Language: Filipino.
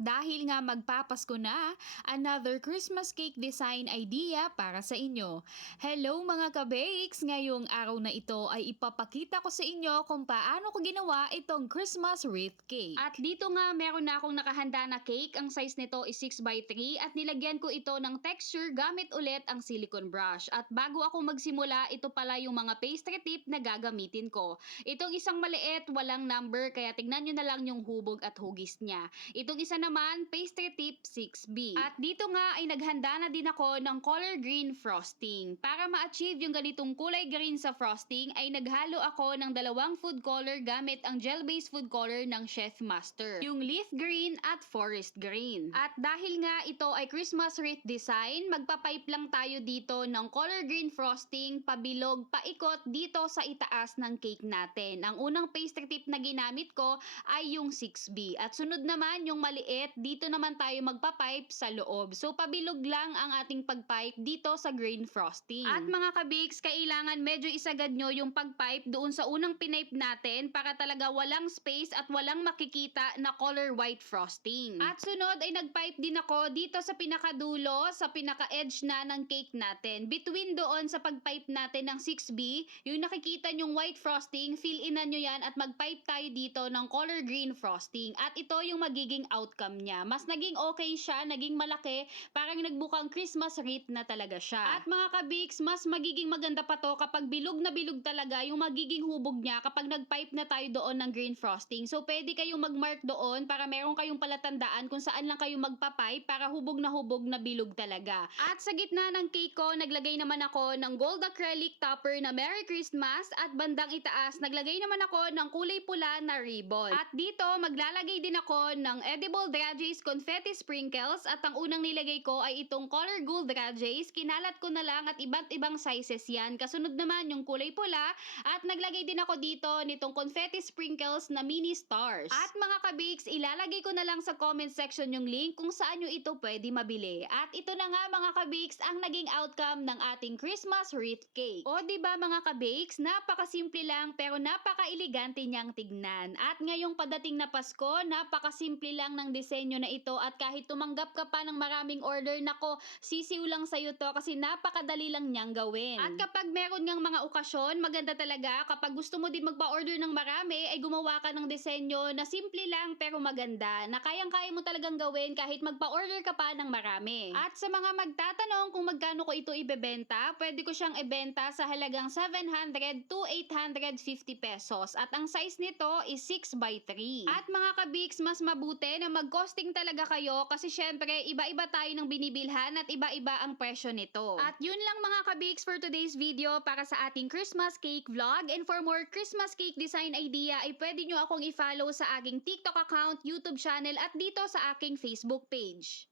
dahil nga magpapasko na, another Christmas cake design idea para sa inyo. Hello mga ka-bakes! Ngayong araw na ito ay ipapakita ko sa inyo kung paano ko ginawa itong Christmas wreath cake. At dito nga meron na akong nakahanda na cake. Ang size nito is 6x3 at nilagyan ko ito ng texture gamit ulit ang silicone brush. At bago ako magsimula, ito pala yung mga pastry tip na gagamitin ko. Itong isang maliit, walang number, kaya tignan nyo na lang yung hubog at hugis niya. Itong isa naman, pastry tip 6B. At dito nga ay naghanda na din ako ng color green frosting. Para ma-achieve yung ganitong kulay green sa frosting, ay naghalo ako ng dalawang food color gamit ang gel-based food color ng Chef Master. Yung leaf green at forest green. At dahil nga ito ay Christmas wreath design, magpapipe lang tayo dito ng color green frosting, pabilog, paikot dito sa itaas ng cake natin. Ang unang pastry tip na ginamit ko ay yung 6B. At sunod naman yung maliit, dito naman tayo magpa-pipe sa loob. So pabilog lang ang ating pag-pipe dito sa green frosting. At mga ka-bakes, kailangan medyo isagad nyo yung pag-pipe doon sa unang pinipe natin para talaga walang space at walang makikita na color white frosting. At sunod ay nag-pipe din ako dito sa pinakadulo, sa pinaka-edge na ng cake natin. Between doon sa pag-pipe natin ng 6B, yung nakikita nyong white frosting, fill in na nyo yan at mag-pipe tayo dito ng color green frosting. At ito yung magiging outcome niya. Mas naging okay siya, naging malaki, parang nagbukang Christmas wreath na talaga siya. At mga ka-bakes, mas magiging maganda pa to kapag bilog na bilog talaga yung magiging hubog niya kapag nag-pipe na tayo doon ng green frosting. So pwede kayong mag-mark doon para meron kayong palatandaan kung saan lang kayo magpa-pipe para hubog na bilog talaga. At sa gitna ng cake ko, naglagay naman ako ng gold acrylic topper na Merry Christmas at bandang itaas, naglagay naman ako ng kulay pula na ribbon. At dito, maglalagay din ako ng edible Dragées confetti sprinkles at ang unang nilagay ko ay itong color gold Dragées. Kinalat ko na lang at iba't ibang sizes yan. Kasunod naman yung kulay pula at naglagay din ako dito nitong confetti sprinkles na mini stars. At mga ka-bakes, ilalagay ko na lang sa comment section yung link kung saan nyo ito pwede mabili. At ito na nga mga ka-bakes ang naging outcome ng ating Christmas wreath cake. O diba mga ka-bakes, napakasimple lang pero napaka-elegante niyang tignan. At ngayong padating na Pasko, napakasimple lang ng disenyo na ito at kahit tumanggap ka pa ng maraming order, nako, sisiw lang sa'yo to kasi napakadali lang niyang gawin. At kapag meron ngang mga okasyon, maganda talaga kapag gusto mo din magpa-order ng marami, ay gumawa ka ng disenyo na simple lang pero maganda, na kayang-kaya mo talagang gawin kahit magpa-order ka pa ng marami. At sa mga magtatanong kung magkano ko ito ibebenta, pwede ko siyang ibenta sa halagang 700 to 850 pesos. At ang size nito is 6x3. At mga ka-bakes, mas mabuti na mag-costing talaga kayo kasi syempre iba-iba tayo ng binibilhan at iba-iba ang presyo nito. At yun lang mga ka-bakes for today's video para sa ating Christmas cake vlog. And for more Christmas cake design idea ay pwede nyo akong i-follow sa aking TikTok account, YouTube channel at dito sa aking Facebook page.